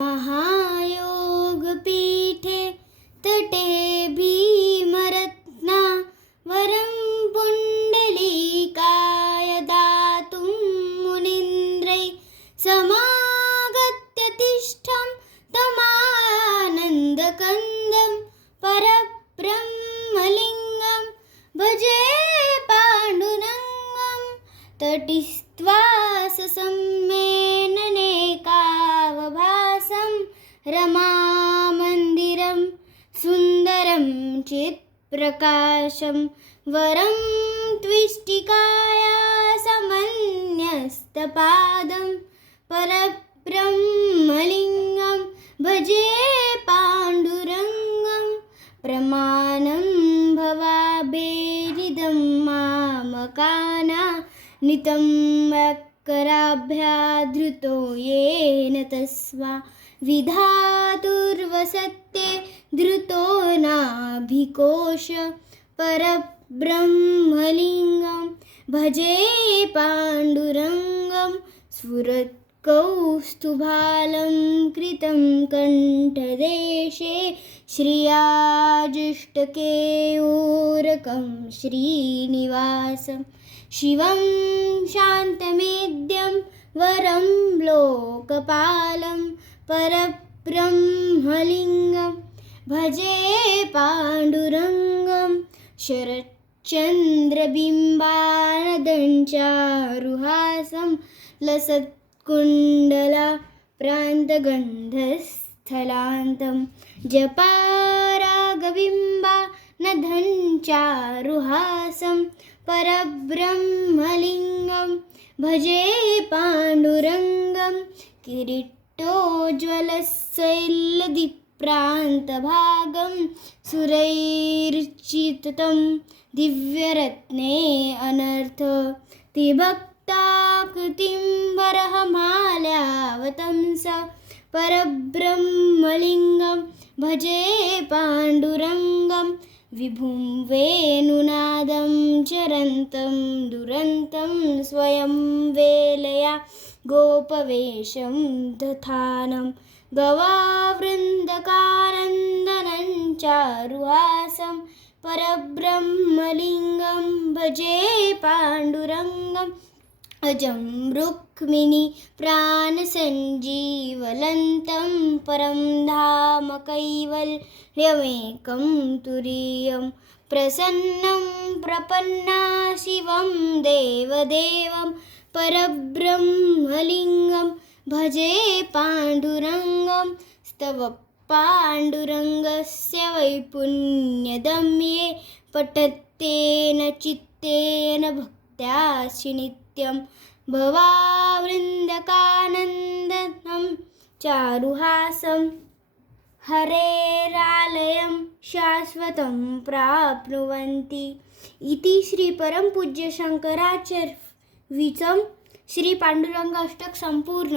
महायोगपीठे तटे भीमरत्ना वरं पुण्डलीकाय दातुं मुनीन्द्रै समागत्य तिष्ठं तमानन्दकन्दं परब्रह्मलिङ्गं भजे पाण्डुरङ्गं। तटिस्त्वा ससम्मेननेकावभासं रमामन्दिरं सुन्दरं चित्प्रकाशं वरं त्विष्टिकाया समन्यस्तपादं परब्रह्मलिङ्गं भजे पाण्डुरङ्गं। प्रमाणं भवाभेरिदं मामकाना नितं वक्राभ्याधृतो येन तस्वा विधातुर्वसत्ते धृतो नाभिकोश परब्रह्मलिङ्गं भजे पाण्डुरङ्गं। स्फुरत्कौस्तुभालङ्कृतं कण्ठदेशे श्रियाजुष्टकेयूरकं श्रीनिवासं शिवं शान्तमेद्यं वरं लोकपालं परब्रह्मलिङ्गं भजे पाण्डुरङ्गं। शरच्चन्द्रबिम्बानदञ्चारुहासं लसत्कुण्डला प्रान्तगन्धस्थलान्तं जपारागबिम्बानदञ्चारुहासं परब्रह्मलिङ्गं भजे पाण्डुरङ्गं। किरीटोज्ज्वलशैलदीप्रान्तभागं सुरैर्चित्तं दिव्यरत्ने अनर्थ तिभक्ताकृतिं वरहमाल्यावतंस परब्रह्मलिङ्गं भजे पाण्डुरङ्गं। विभुं वेणुनादं चरन्तं दुरन्तं स्वयं वेलया गोपवेशं दधानं गवावृन्दकानन्दनं चारुहासं परब्रह्मलिङ्गं भजे पाण्डुरङ्गम्। अजं रुक्मिणी प्राणसञ्जीवलन्तं परं धाम कैवल्यमेकं तुरीयं प्रसन्नं प्रपन्ना शिवं देवदेवं परब्रह्मलिङ्गं भजे पाण्डुरङ्गं। स्तव पाण्डुरङ्गस्य वैपुण्यदं ये पठत्येन चित्तेन भक्त्यासि नित्यं भवावृन्दकानन्दनं चारुहासं हरेरालयं शाश्वतं प्राप्नुवन्ति। इति श्री परमपूज्य शंकराचार्य विचं श्री पांडुरंग अष्टक संपूर्ण।